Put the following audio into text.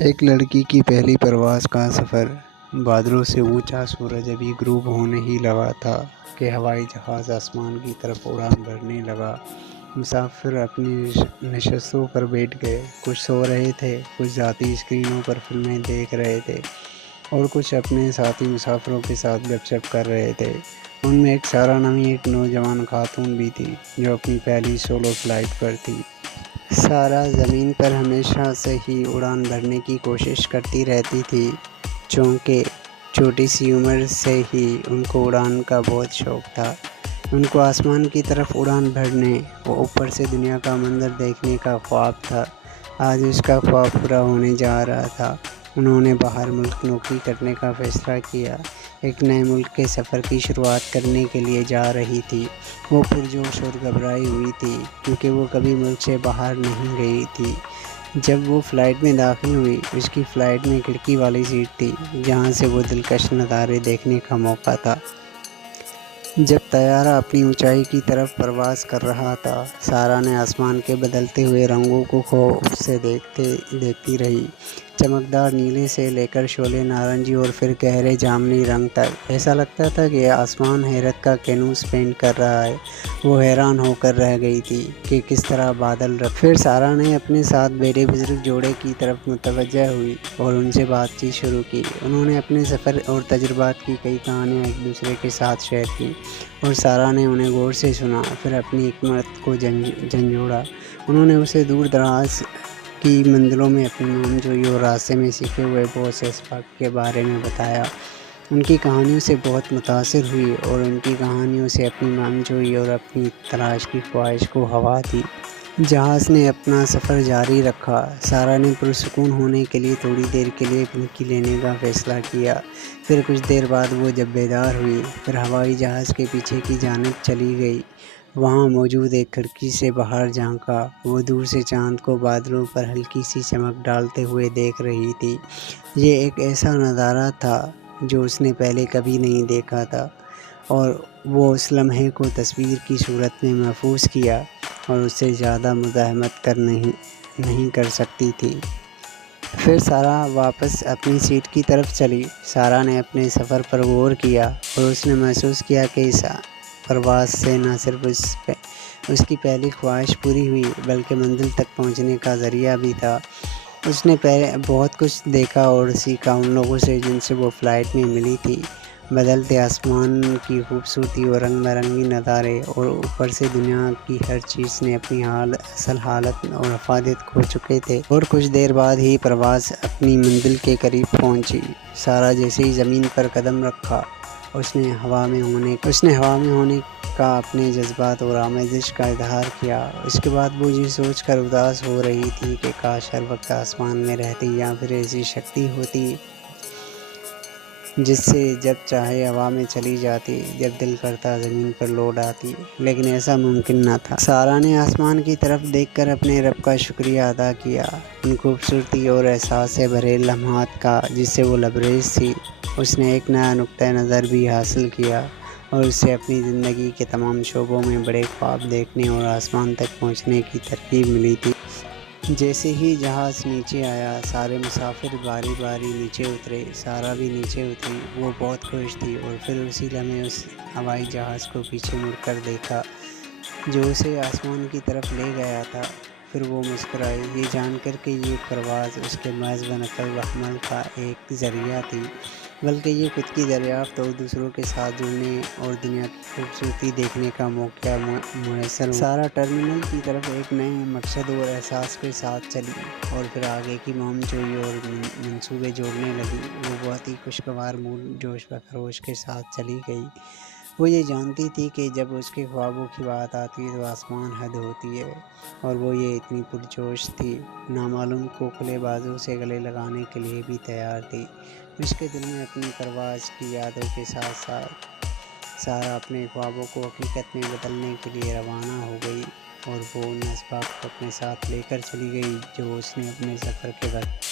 ایک لڑکی کی پہلی پرواز کا سفر۔ بادلوں سے اونچا سورج ابھی غروب ہونے ہی لگا تھا کہ ہوائی جہاز آسمان کی طرف اڑان بھرنے لگا۔ مسافر اپنی نشستوں پر بیٹھ گئے۔ کچھ سو رہے تھے، کچھ ذاتی اسکرینوں پر فلمیں دیکھ رہے تھے اور کچھ اپنے ساتھی مسافروں کے ساتھ گپ شپ کر رہے تھے۔ ان میں ایک سارہ نامی ایک نوجوان خاتون بھی تھی جو اپنی پہلی سولو فلائٹ پر تھی۔ سارہ زمین پر ہمیشہ سے ہی اڑان بھرنے کی کوشش کرتی رہتی تھی، چونکہ چھوٹی سی عمر سے ہی ان کو اڑان کا بہت شوق تھا۔ ان کو آسمان کی طرف اڑان بھرنے و اوپر سے دنیا کا منظر دیکھنے کا خواب تھا۔ آج اس کا خواب پورا ہونے جا رہا تھا۔ انہوں نے باہر ملک نوکری کرنے کا فیصلہ کیا، ایک نئے ملک کے سفر کی شروعات کرنے کے لیے جا رہی تھی۔ وہ پرجوش اور گھبرائی ہوئی تھی کیونکہ وہ کبھی ملک سے باہر نہیں گئی تھی۔ جب وہ فلائٹ میں داخل ہوئی، اس کی فلائٹ میں کھڑکی والی سیٹ تھی جہاں سے وہ دلکش نظارے دیکھنے کا موقع تھا۔ جب طیارہ اپنی اونچائی کی طرف پرواز کر رہا تھا، سارہ نے آسمان کے بدلتے ہوئے رنگوں کو خوف سے دیکھتی رہی۔ چمکدار نیلے سے لے کر شعلے نارنجی اور پھر گہرے جامنی رنگ تک، ایسا لگتا تھا کہ آسمان حیرت کا کینوس پینٹ کر رہا ہے۔ وہ حیران ہو کر رہ گئی تھی کہ کس طرح بادل پھر سارہ نے اپنے ساتھ بیٹھے بزرگ جوڑے کی طرف متوجہ ہوئی اور ان سے بات چیت شروع کی۔ انہوں نے اپنے سفر اور تجربات کی کئی کہانیاں ایک دوسرے کے ساتھ شیئر کیں اور سارہ نے انہیں غور سے سنا، پھر اپنی حکمت کو جھنجھوڑا۔ انہوں نے اسے دور دراز کی منزلوں میں اپنی مہم جوئی اور راستے میں سیکھے ہوئے بہت سے اسباق کے بارے میں بتایا۔ ان کی کہانیوں سے بہت متاثر ہوئی اور ان کی کہانیوں سے اپنی مہم جوئی اور اپنی تلاش کی خواہش کو ہوا دی۔ جہاز نے اپنا سفر جاری رکھا۔ سارہ نے پرسکون ہونے کے لیے تھوڑی دیر کے لیے پھنکی لینے کا فیصلہ کیا، پھر کچھ دیر بعد وہ جب بیدار ہوئی، پھر ہوائی جہاز کے پیچھے کی جانب چلی گئی۔ وہاں موجود ایک کھڑکی سے باہر جھانکا۔ وہ دور سے چاند کو بادلوں پر ہلکی سی چمک ڈالتے ہوئے دیکھ رہی تھی۔ یہ ایک ایسا نظارہ تھا جو اس نے پہلے کبھی نہیں دیکھا تھا اور وہ اس لمحے کو تصویر کی صورت میں محفوظ کیا اور اس سے زیادہ مزاحمت نہیں کر سکتی تھی۔ پھر سارہ واپس اپنی سیٹ کی طرف چلی۔ سارہ نے اپنے سفر پر غور کیا اور اس نے محسوس کیا کہ اس پرواز سے نہ صرف اس کی پہلی خواہش پوری ہوئی بلکہ منزل تک پہنچنے کا ذریعہ بھی تھا۔ اس نے بہت کچھ دیکھا اور سیکھا ان لوگوں سے جن سے وہ فلائٹ میں ملی تھی۔ بدلتے آسمان کی خوبصورتی اور رنگ برنگی نظارے اور اوپر سے دنیا کی ہر چیز نے اپنی اصل حالت اور افادیت کھو چکے تھے اور کچھ دیر بعد ہی پرواز اپنی منزل کے قریب پہنچی۔ سارہ جیسے ہی زمین پر قدم رکھا، اس نے ہوا میں ہونے کا اپنے جذبات اور آمیزش کا اظہار کیا۔ اس کے بعد وہ یہ سوچ کر اداس ہو رہی تھی کہ کاش ہر وقت آسمان میں رہتی یا پھر ایسی شکتی ہوتی جس سے جب چاہے ہوا میں چلی جاتی، جب دل کرتا زمین پر لوٹ آتی، لیکن ایسا ممکن نہ تھا۔ سارہ نے آسمان کی طرف دیکھ کر اپنے رب کا شکریہ ادا کیا، ان خوبصورتی اور احساس سے بھرے لمحات کا جس سے وہ لبریز تھی۔ اس نے ایک نیا نقطہ نظر بھی حاصل کیا اور اسے اپنی زندگی کے تمام شعبوں میں بڑے خواب دیکھنے اور آسمان تک پہنچنے کی ترغیب ملی تھی۔ جیسے ہی جہاز نیچے آیا، سارے مسافر باری باری نیچے اترے۔ سارہ بھی نیچے اتری۔ وہ بہت خوش تھی اور پھر اسی لمحے اس ہوائی جہاز کو پیچھے مڑ کر دیکھا جو اسے آسمان کی طرف لے گیا تھا۔ پھر وہ مسکرائی، یہ جان کر کہ یہ پرواز اس کے محض نقل و حمل کا ایک ذریعہ تھی، بلکہ یہ خود کی دریافت اور دوسروں کے ساتھ جڑنے اور دنیا کی خوبصورتی دیکھنے کا موقع میسر ہوا۔ سارہ ٹرمینل کی طرف ایک نئے مقصد اور احساس کے ساتھ چلی اور پھر آگے کی مہم جوئی اور منصوبے جوڑنے لگی۔ وہ بہت ہی خوشگوار موڈ، جوش و خروش کے ساتھ چلی گئی۔ وہ یہ جانتی تھی کہ جب اس کے خوابوں کی بات آتی ہے تو آسمان حد ہوتی ہے اور وہ یہ اتنی پرجوش تھی، نامعلوم کو کھلے بازو سے گلے لگانے کے لیے بھی تیار تھی۔ اس کے دل میں اپنی پرواز کی یادوں کے ساتھ ساتھ سارہ اپنے خوابوں کو حقیقت میں بدلنے کے لیے روانہ ہو گئی اور وہ ان اسباق کو اپنے ساتھ لے کر چلی گئی جو اس نے اپنے سفر کے وقت